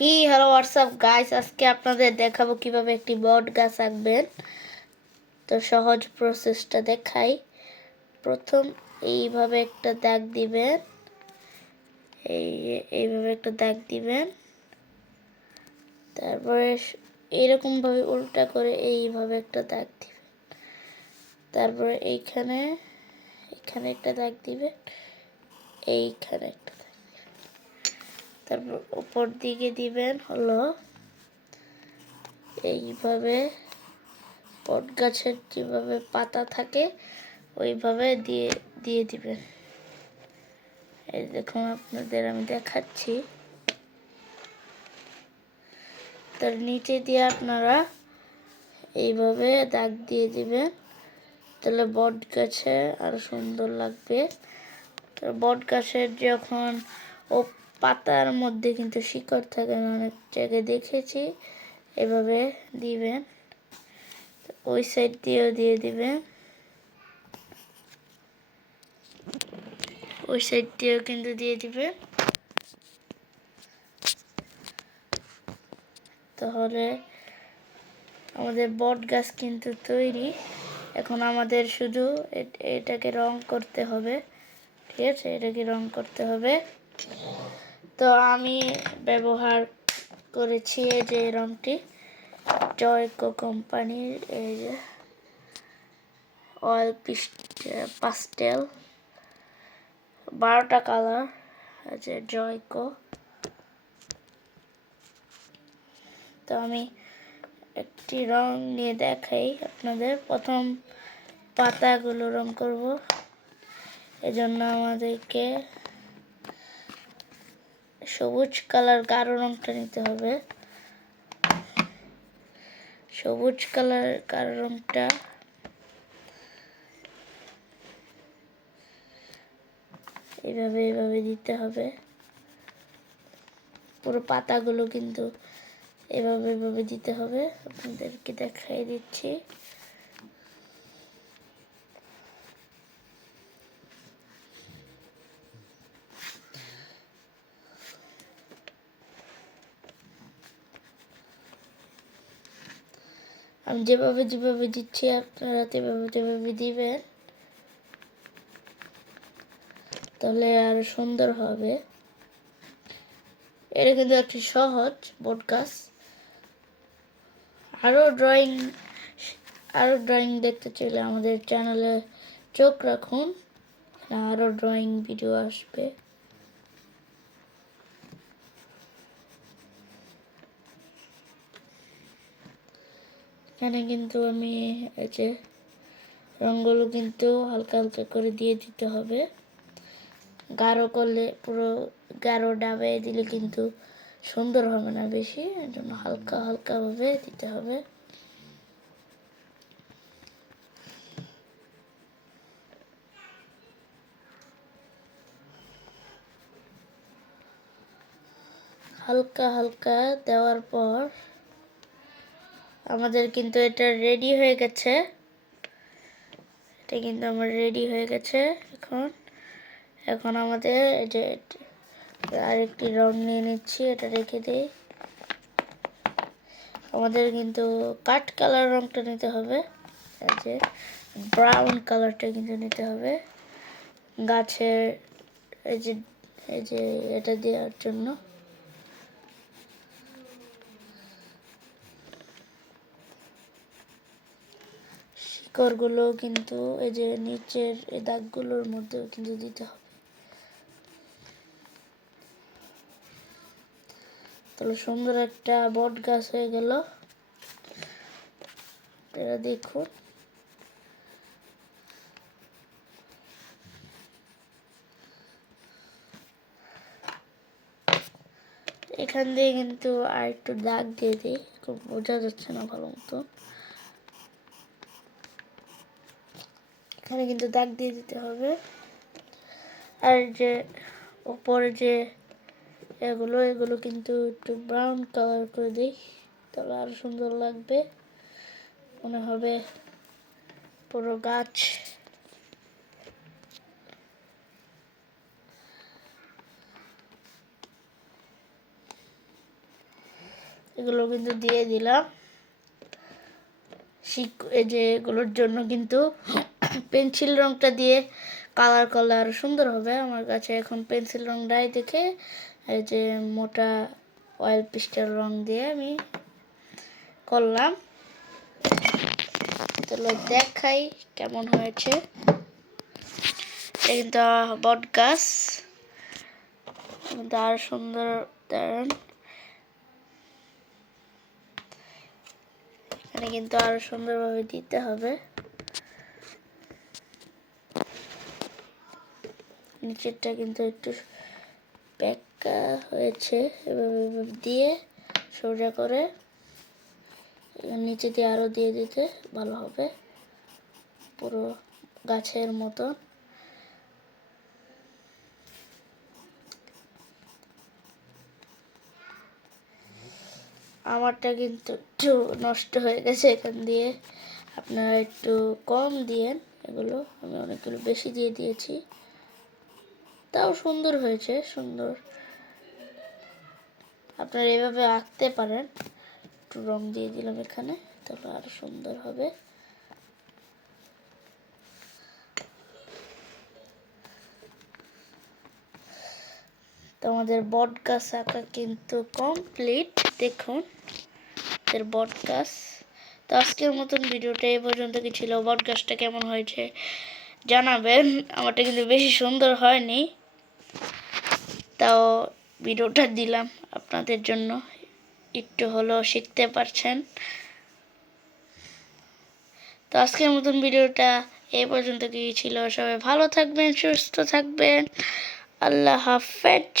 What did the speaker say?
Hello WhatsApp guys, আজকে আপনাদের দেখাবো কিভাবে একটি বট গাছ আঁকবেন। তো সহজ প্রসেসটা দেখাই। প্রথম এইভাবে একটা দাগ দিবেন, এইভাবে একটা দাগ দিবেন, তারপরে এরকম ভাবে উল্টা করে এইভাবে একটা দাগ দিবেন, তারপরে এইখানে একটা দাগ দিবেন, এইখানে একটা দাগ দিবেন, তারপর উপর দিকে দিবেন হলো এইভাবে বট গাছের যেভাবে পাতা থাকে ওইভাবে দিয়ে দিবেন। এই দেখুন আপনাদের আমি দেখাচ্ছি। তার নিচে দিয়ে আপনারা এইভাবে দাগ দিয়ে দিবেন, তাহলে বট গাছে আরো সুন্দর লাগবে। তো বট গাছের যখন ও পাতার মধ্যে কিন্তু শিকড় থাকে, আমি অনেক জায়গায় দেখেছি। এভাবে দিবেন, ওই সাইড দিয়েও দিয়ে দিবেন, ওই সাইড দিয়েও কিন্তু দিয়ে দিবেন। তাহলে আমাদের বট গাছ কিন্তু তৈরি। এখন আমাদের শুধু এটাকে রং করতে হবে, ঠিক আছে? এটাকে রং করতে হবে। তো আমি ব্যবহার করেছি এই যে রংটি, জয়কো কোম্পানির এই যে অয়েল পাস্টেল 12টা কালার আছে জয়কো। তো আমি একটি রং নিয়ে দেখাই আপনাদের। প্রথম পাতাগুলো রং করব, এজন্য আমাদেরকে সবুজ কালার গাঢ় রংটা নিতে হবে। সবুজ কালার গাঢ় রংটা এইভাবে দিতে হবে। পুরো পাতাগুলো কিন্তু এভাবে দিতে হবে। আপনাদেরকে দেখাই দিচ্ছি। আমি যেভাবে দিচ্ছি আপনারা তেভাবে দিবেন, তাহলে আরো সুন্দর হবে। এটা কিন্তু একটি সহজ বট গাছ। আরো ড্রয়িং দেখতে চাইলে আমাদের চ্যানেলে চোখ রাখুন, আরো ড্রয়িং ভিডিও আসবে। এখানে কিন্তু আমি এই যে রঙগুলো কিন্তু হালকা হালকা করে দিয়ে দিতে হবে। গাঢ় করলে পুরো গাঢ় ডাবে দিলে কিন্তু সুন্দর হবে না বেশি, এর জন্য হালকা হালকা ভাবে দিতে হবে। হালকা হালকা দেওয়ার পর আমাদের কিন্তু এটা রেডি হয়ে গেছে। এটা কিন্তু আমার রেডি হয়ে গেছে। এখন আমাদের এই যে আরেকটি রং নিয়ে নিচ্ছি, এটা রেখে দিই। আমাদের কিন্তু কাঠ কালার রংটা নিতে হবে, এই যে ব্রাউন কালারটা কিন্তু নিতে হবে গাছের এই যে এটা দেওয়ার জন্য। শিকড়গুলো কিন্তু এই যে নিচের এই দাগগুলোর মধ্যেও কিন্তু দিতে হবে, তাহলে সুন্দর একটা বট গাছ হয়ে গেল। এটা দেখুন, এখান দিয়ে কিন্তু আর একটু দাগ দিয়ে দিই, খুব বোঝা যাচ্ছে না ভালো মতো। এখানে কিন্তু দাগ দিয়ে দিতে হবে। আর যে উপরে যে এগুলো কিন্তু একটু ব্রাউন কালার করে দিই, তাহলে আরো সুন্দর লাগবে, মনে হবে পুরো গাছ। এগুলো কিন্তু দিয়ে দিলাম। এই যে এগুলোর জন্য কিন্তু পেন্সিল রংটা দিয়ে কালার করলে আরও সুন্দর হবে। আমার কাছে এখন পেন্সিল রংটাই দেখে এই যে মোটা অয়েল পেস্টেল রং দিয়ে আমি করলাম। তাহলে দেখাই কেমন হয়েছে। এটা কিন্তু বট গাছ, কিন্তু আরো সুন্দর দাঁড়ান। এখানে কিন্তু আরো সুন্দরভাবে দিতে হবে। নিচেরটা কিন্তু একটু প্যাকা হয়েছে, এভাবে দিয়ে সোজা করে নিচে দিয়ে আরো দিয়ে দিতে ভালো হবে, পুরো গাছের মতো। আমারটা কিন্তু একটু নষ্ট হয়ে গেছে এখান দিয়ে, আপনারা একটু কম দিয়েন। এগুলো আমি অনেকগুলো বেশি দিয়ে দিয়েছি, তাও সুন্দর হয়েছে, সুন্দর। আপনারা এভাবে আঁকতে পারেন। একটু রং দিয়ে দিলাম এখানে, তাহলে আরো সুন্দর হবে। তো আমাদের বট গাছ আঁকা কিন্তু কমপ্লিট। দেখুন এর বট গাছ। তো আজকের মতন ভিডিওটা এই পর্যন্ত কি ছিল। বট গাছটা কেমন হয়েছে জানাবেন। আমারটা কিন্তু বেশি সুন্দর হয়নি, তাও ভিডিওটা দিলাম আপনাদের জন্য, একটু হলেও শিখতে পারছেন। তো আজকের মতন ভিডিওটা এই পর্যন্ত কি ছিল। সবাই ভালো থাকবেন, সুস্থ থাকবেন। আল্লাহ হাফেজ।